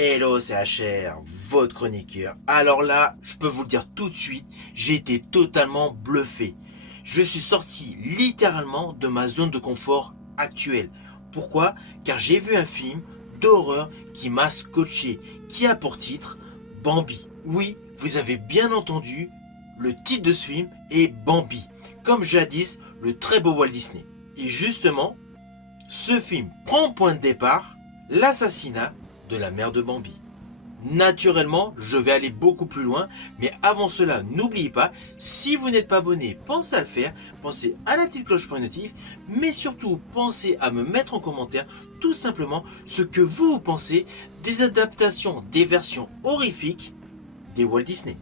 Hello, c'est HR, votre chroniqueur. Alors là, je peux vous le dire tout de suite, j'ai été totalement bluffé. Je suis sorti littéralement de ma zone de confort actuelle. Pourquoi? Car j'ai vu un film d'horreur qui m'a scotché, qui a pour titre Bambi. Oui, vous avez bien entendu, le titre de ce film est Bambi, comme jadis le très beau Walt Disney. Et justement, ce film prend point de départ l'assassinat de la mère de Bambi. Naturellement, je vais aller beaucoup plus loin, mais avant cela, n'oubliez pas, si vous n'êtes pas abonné, pensez à le faire, pensez à la petite cloche pour une notif, mais surtout pensez à me mettre en commentaire tout simplement ce que vous pensez des adaptations des versions horrifiques des Walt Disney.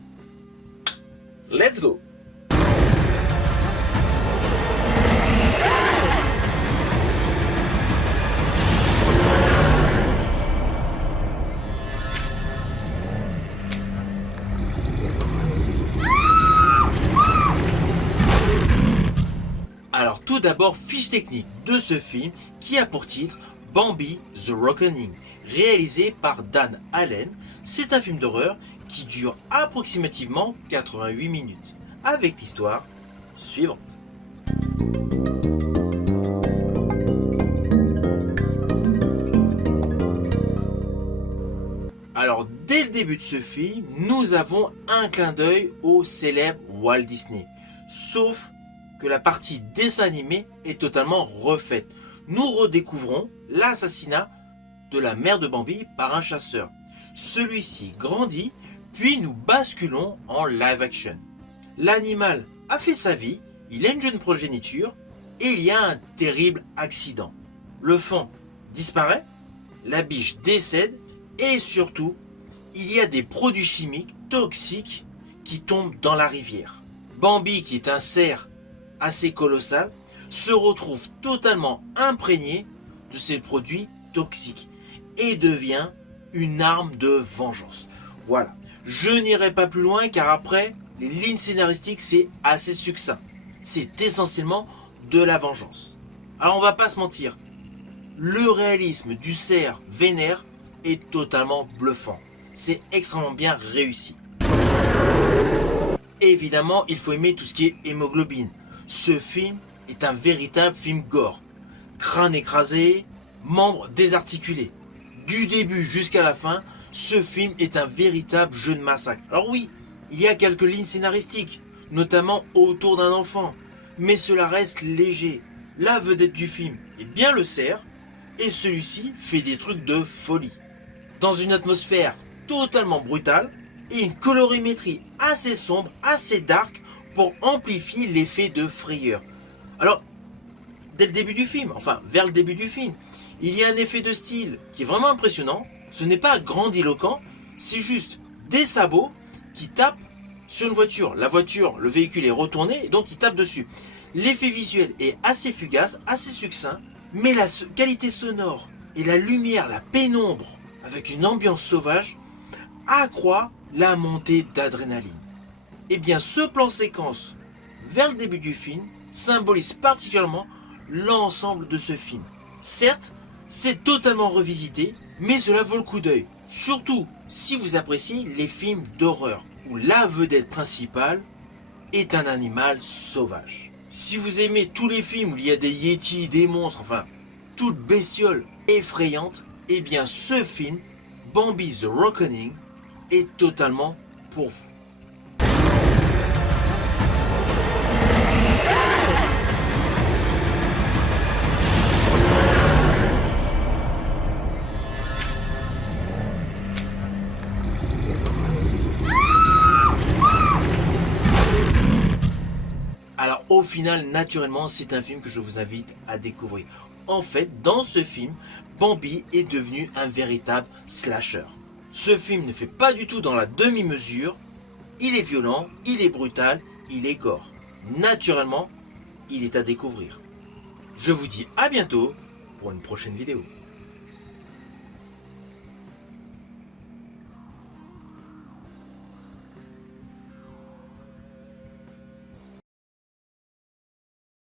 Let's go! Alors tout d'abord, fiche technique de ce film qui a pour titre Bambi The Reckoning, réalisé par Dan Allen. C'est un film d'horreur qui dure approximativement 88 minutes, avec l'histoire suivante. Alors dès le début de ce film, nous avons un clin d'œil au célèbre Walt Disney, sauf que la partie dessin animé est totalement refaite. Nous redécouvrons l'assassinat de la mère de Bambi par un chasseur. Celui-ci grandit, puis nous basculons en live action. L'animal a fait sa vie, il a une jeune progéniture, et il y a un terrible accident. Le faon disparaît, la biche décède, et surtout, il y a des produits chimiques toxiques qui tombent dans la rivière. Bambi, qui est un cerf assez colossal, se retrouve totalement imprégné de ces produits toxiques et devient une arme de vengeance. Voilà, je n'irai pas plus loin car après, les lignes scénaristiques c'est assez succinct. C'est essentiellement de la vengeance. Alors on va pas se mentir, le réalisme du cerf vénère est totalement bluffant. C'est extrêmement bien réussi. Évidemment, il faut aimer tout ce qui est hémoglobine. Ce film est un véritable film gore. Crâne écrasé, membres désarticulés. Du début jusqu'à la fin, ce film est un véritable jeu de massacre. Alors oui, il y a quelques lignes scénaristiques, notamment autour d'un enfant, mais cela reste léger. La vedette du film est bien le cerf, et celui-ci fait des trucs de folie. Dans une atmosphère totalement brutale, et une colorimétrie assez sombre, assez dark, pour amplifier l'effet de frayeur. Alors, dès le début du film, enfin vers le début du film, il y a un effet de style qui est vraiment impressionnant. Ce n'est pas grandiloquent, c'est juste des sabots qui tapent sur une voiture. La voiture, le véhicule est retourné et donc il tape dessus. L'effet visuel est assez fugace, assez succinct, mais la qualité sonore et la lumière, la pénombre, avec une ambiance sauvage, accroît la montée d'adrénaline. Et bien ce plan séquence vers le début du film symbolise particulièrement l'ensemble de ce film. Certes, c'est totalement revisité, mais cela vaut le coup d'œil. Surtout si vous appréciez les films d'horreur, où la vedette principale est un animal sauvage. Si vous aimez tous les films où il y a des yétis, des monstres, enfin, toute bestiole effrayante, eh bien ce film, Bambi The Reckoning, est totalement pour vous. Alors au final, naturellement, c'est un film que je vous invite à découvrir. En fait, dans ce film, Bambi est devenu un véritable slasher. Ce film ne fait pas du tout dans la demi-mesure. Il est violent, il est brutal, il est gore. Naturellement, il est à découvrir. Je vous dis à bientôt pour une prochaine vidéo.